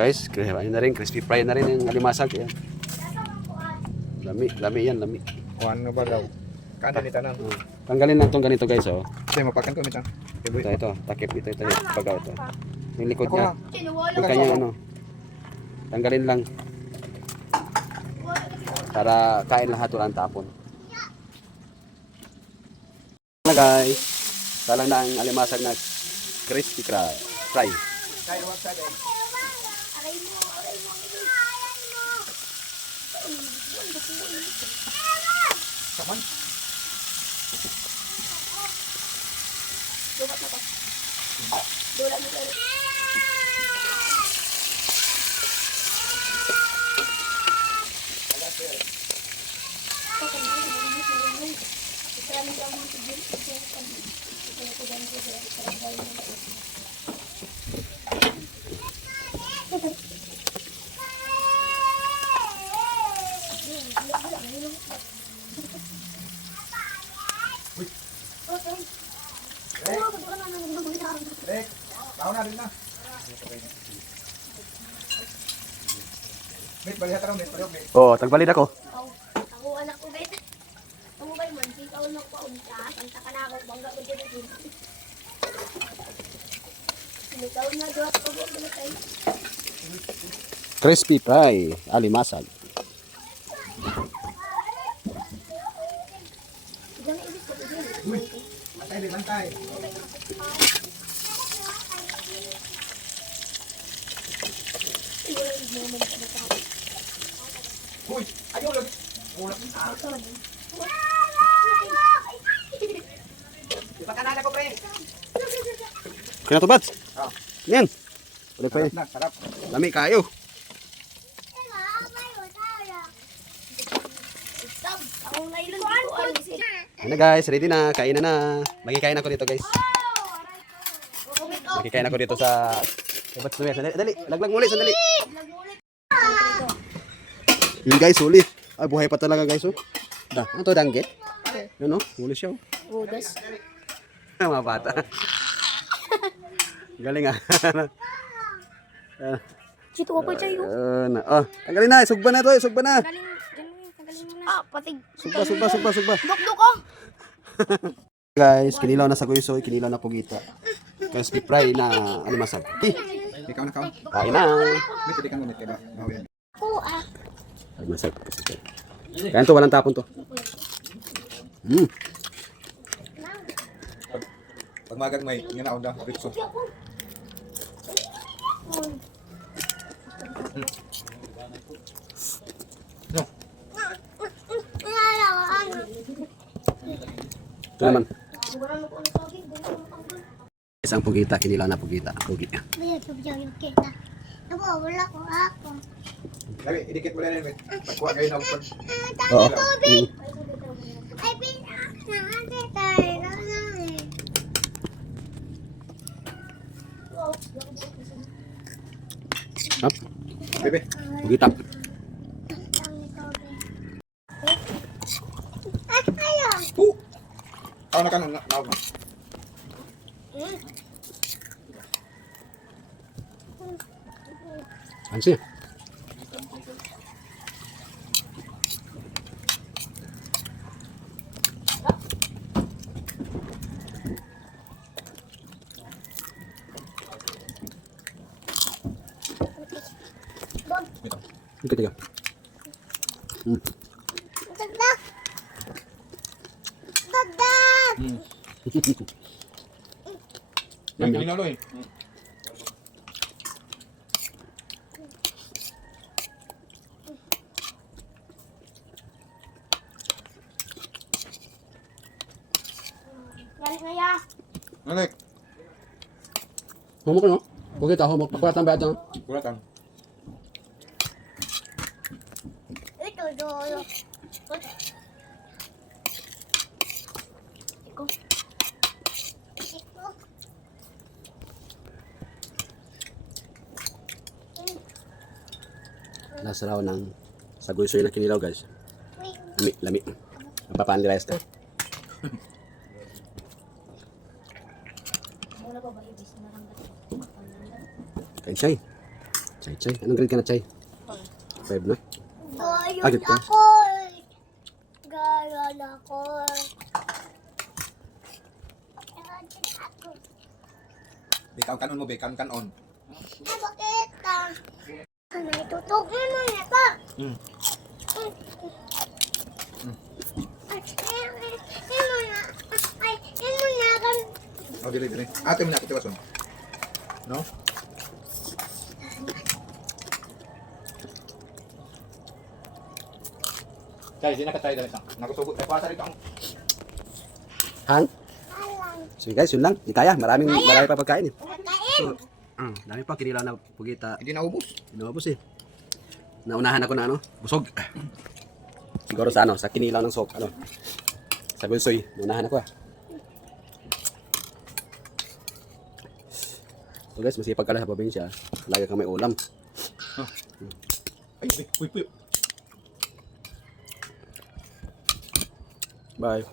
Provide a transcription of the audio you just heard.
Guys, ayun na rin, crispy fry na rin yung alimasag. Yan. Lami yan, lami. O ano ba daw? Kanan ni tanan. Tanggalin lang itong ganito guys, oh. Kasi mapakan ko nito. Ito, takip ito, pagaw ito. Yung likod niya. Yung kanya ano. Tanggalin lang. Para kain lahat, walang tapon. Na guys, talang na ang alimasag na crispy fry. Saman. Tahu na rin na. Met balihat ra met paliog met. Oh, tagbalid ako. Ako anak ko bet. Amo bay man si taon na ko unta, anta kana ako bangga ko dito. Ni taon na do ako ko kay. Crispy fry, alimasag. Uy, atay di bantay. Uy, ayaw lang. Ulat. Ipakanan ako pre. Kaya to bats? Ah. Yan. Ulit pa yan. Sarap. Lami kayo. Ano guys, ready na. Kainan na. Magkikain ako dito guys. Magkikain ako dito sa... Bats na yan. Dali, laglag muli, sandali. Yun guys, huli. Ay, buhay pa talaga guys. Oh. Ano to, danggit? Yun oh, huli siya oh. Budas. Mga bata. Galing ah. Chito ko pa chayo. Tanggalin na, sugba na to, sugba na. Tanggalin mo na. Ah, patig. Sugba. Dukduk ko. Guys, kinilaw na sa guysoy, kinilaw na pugita. Crispy fry na alimasag. Ikaw na kaon. Kain na. Met di kan mo met kay ba. Bawi. Alimasag kasi ito. Kaya to, walang tapon to. Pag magag may nginaon da ritso. No. Ito naman. Isang pugita, kinilaw na pugita. Pugita. Labi, idikit mo lang met. Pagkuha kayo na upod. Oo. Hap, Bebe. pugita. Kaon na kanon na. Ansi. Tiga. Yan ginalo eh. Galing na ya. Nalik. Humok no? Pugita, humok. Pakulatan ba ito? Kulatan. Ito do. Lasa raw ng saguysoy na kinilaw guys. Lami. Napapanilays na. Kain siya eh. Chay. Anong grade ka na, Chay? 5 na? Gayon ka? ako. Gayon ako. Be, kanon mo, be. Kanon. Ay, bakit? Ano, itutok mo na ito. Hmm. Oh, dili. Ate mo na kita bason. No? Chay, di na ka tayo dali sa. Nakutugot. Ay, pasa rito ang... Hang? Sige guys, yun lang. Di kaya. Marami pa pagkain eh. So, dami pa. Kinilaw na pugita. Hindi na ubos. Inubos eh. Naunahan ako na ano, busog. Siguro sa ano, sa kinilaw ng sok, ano. Sa bulsoy, naunahan ako ah. So guys, masipag ka lang sa probinsya. Lagi kang may ulam. Ay, puy. Bye.